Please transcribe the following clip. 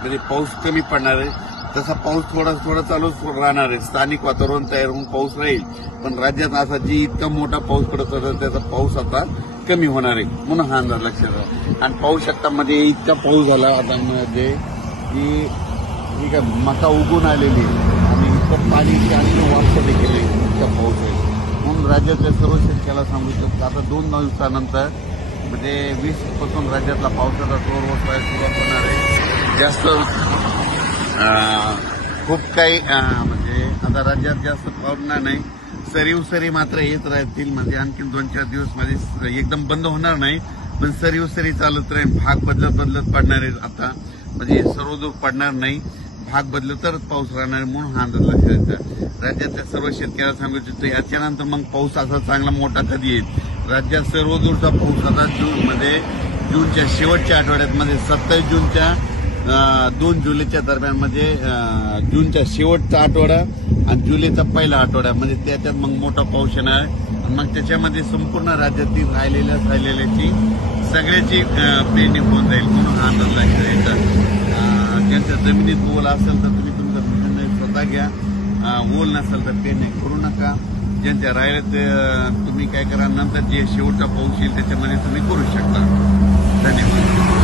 म्हणजे पाऊस कमी पडणार आहे. तसा पाऊस थोडा थोडा चालूच राहणार आहे. स्थानिक वातावरण तयार होऊन पाऊस राहील. पण राज्यात असा जी इतका मोठा पाऊस पडत होता त्याचा पाऊस आता कमी होणार आहे. म्हणून हा अंदाज लक्षात आला आणि पाऊस शकतामध्ये इतका पाऊस झाला आता म्हणजे की ही काय मका उगून आलेली आहे. आणि इतकं पाणी चांगलं वापस देखील इतका पाऊस आहे. म्हणून राज्यातल्या सर्व शेतकऱ्याला सांगू शकतो आता दोन दिवसानंतर म्हणजे वीसपासून राज्यातला पावसाचा जोर सुरुवात होणार आहे. जास्त खूप काही म्हणजे आता राज्यात जास्त पडणार नाही. सरीव सरी मात्र येत राहतील. म्हणजे आणखीन दोन चार दिवस माझे एकदम बंद होणार नाही. पण सरीव सरी चालत राहील. भाग बदलत बदलत पडणार आहे आता. म्हणजे सर्वदूर पडणार नाही. भाग बदलत तरच पाऊस राहणार म्हणून हा अंदाज लक्षात राज्यातल्या सर्व शेतकऱ्याला सांगू इच्छितो याच्यानंतर मग पाऊस असा चांगला मोठा कधी येईल? राज्यात सर्वदूरचा पाऊस आता जूनमध्ये जूनच्या शेवटच्या आठवड्यात म्हणजे सत्तावीस जूनच्या दोन जुलैच्या दरम्यान म्हणजे जूनचा जूनच्या शेवटचा आठवडा आणि जुलैचा पहिला आठवडा. म्हणजे त्याच्यात मग मोठा पाऊस येणार. आहे. मग त्याच्यामध्ये संपूर्ण राज्यातील राहिलेल्या राहिलेल्याची सगळ्याची पेरणी होऊन जाईल म्हणून हा अंदाज घ्यायचा. ज्यांच्या जमिनीत ओल असेल तर तुम्ही तुमचा निर्णय स्वतः घ्या. ओल नसेल तर पेरणी करू नका. ज्यांच्या राहिल्या ते तुम्ही काय करा नंतर जे शेवटचा पाऊस येईल त्याच्यामध्ये तुम्ही करू शकता. धन्यवाद.